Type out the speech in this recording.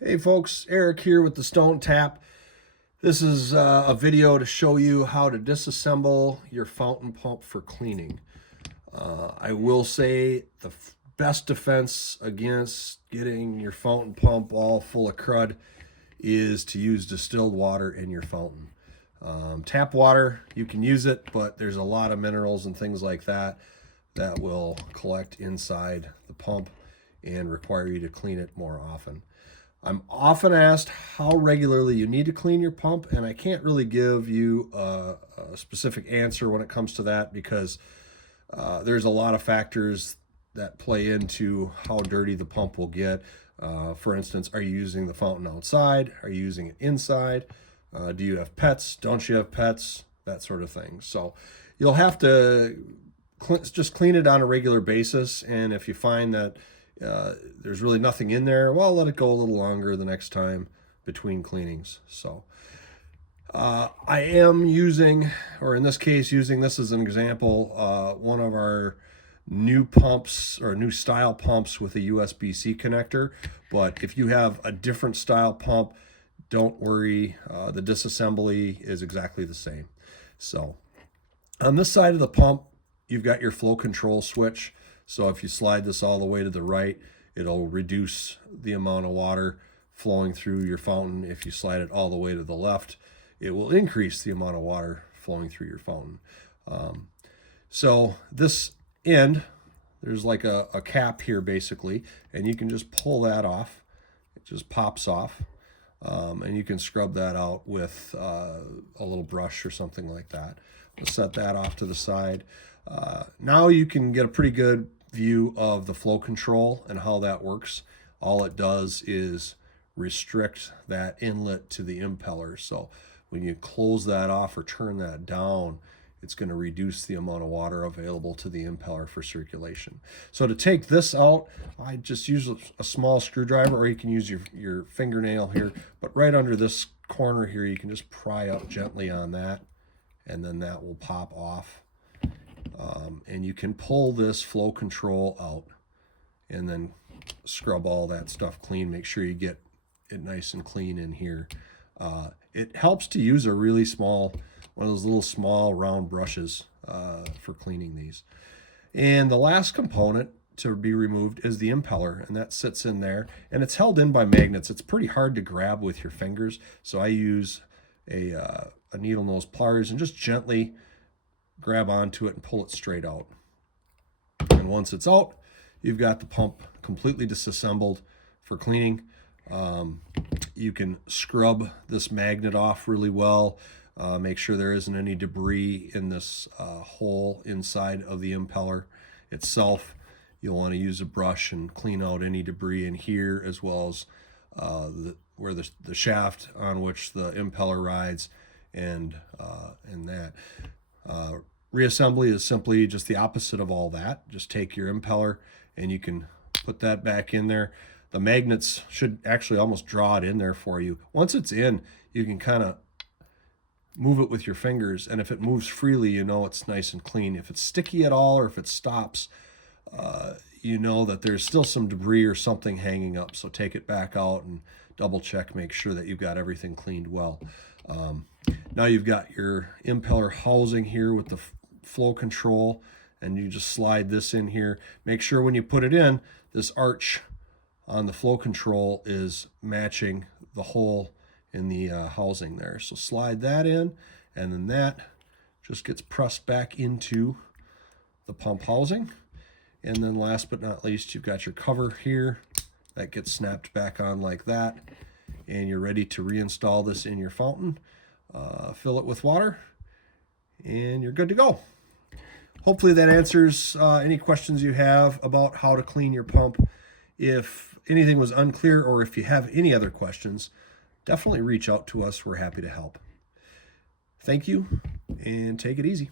Hey folks, Eric here with the Stone Tap. This is a video to show you how to disassemble your fountain pump for cleaning. I will say the best defense against getting your fountain pump all full of crud is to use distilled water in your fountain. Tap water, you can use it, but there's a lot of minerals and things like that that will collect inside the pump and require you to clean it more often. I'm often asked how regularly you need to clean your pump, and I can't really give you a specific answer when it comes to that because there's a lot of factors that play into how dirty the pump will get. For instance, are you using the fountain outside? Are you using it inside? Do you have pets? Don't you have pets? That sort of thing. So you'll have to just clean it on a regular basis, and if you find that there's really nothing in there, well, let it go a little longer the next time between cleanings. So I am using, or in this case, using this as an example, one of our new pumps or new style pumps with a USB-C connector. But if you have a different style pump, don't worry, the disassembly is exactly the same. So on this side of the pump, you've got your flow control switch. So if you slide this all the way to the right, it'll reduce the amount of water flowing through your fountain. If you slide it all the way to the left, it will increase the amount of water flowing through your fountain. So this end, there's like a cap here basically, and you can just pull that off. It just pops off. And you can scrub that out with a little brush or something like that. We'll set that off to the side. Now you can get a pretty good view of the flow control and how that works. All it does is restrict that inlet to the impeller. So when you close that off or turn that down, it's going to reduce the amount of water available to the impeller for circulation. So to take this out, I just use a small screwdriver, or you can use your fingernail here, but right under this corner here, you can just pry up gently on that, and then that will pop off. And you can pull this flow control out and then scrub all that stuff clean. Make sure you get it nice and clean in here. It helps to use a really small, one of those little small round brushes for cleaning these. And the last component to be removed is the impeller, and that sits in there, and it's held in by magnets. It's pretty hard to grab with your fingers, so I use a needle nose pliers and just gently grab onto it and pull it straight out. And once it's out, you've got the pump completely disassembled for cleaning. You can scrub this magnet off really well. Make sure there isn't any debris in this hole inside of the impeller itself. You'll want to use a brush and clean out any debris in here, as well as where the shaft on which the impeller rides, and that. Reassembly is simply just the opposite of all that. Just take your impeller and you can put that back in there. The magnets should actually almost draw it in there for you. Once it's in, you can kind of move it with your fingers, and if it moves freely, you know it's nice and clean. If it's sticky at all, or if it stops, you know that there's still some debris or something hanging up. So take it back out and double check, make sure that you've got everything cleaned well. Now you've got your impeller housing here with the flow control, and you just slide this in here. Make sure when you put it in, this arch on the flow control is matching the hole in the housing there. So slide that in, and then that just gets pressed back into the pump housing. And then last but not least, you've got your cover here that gets snapped back on like that, and you're ready to reinstall this in your fountain. Fill it with water, and you're good to go. Hopefully that answers any questions you have about how to clean your pump. If anything was unclear, or if you have any other questions, definitely reach out to us. We're happy to help. Thank you, and take it easy.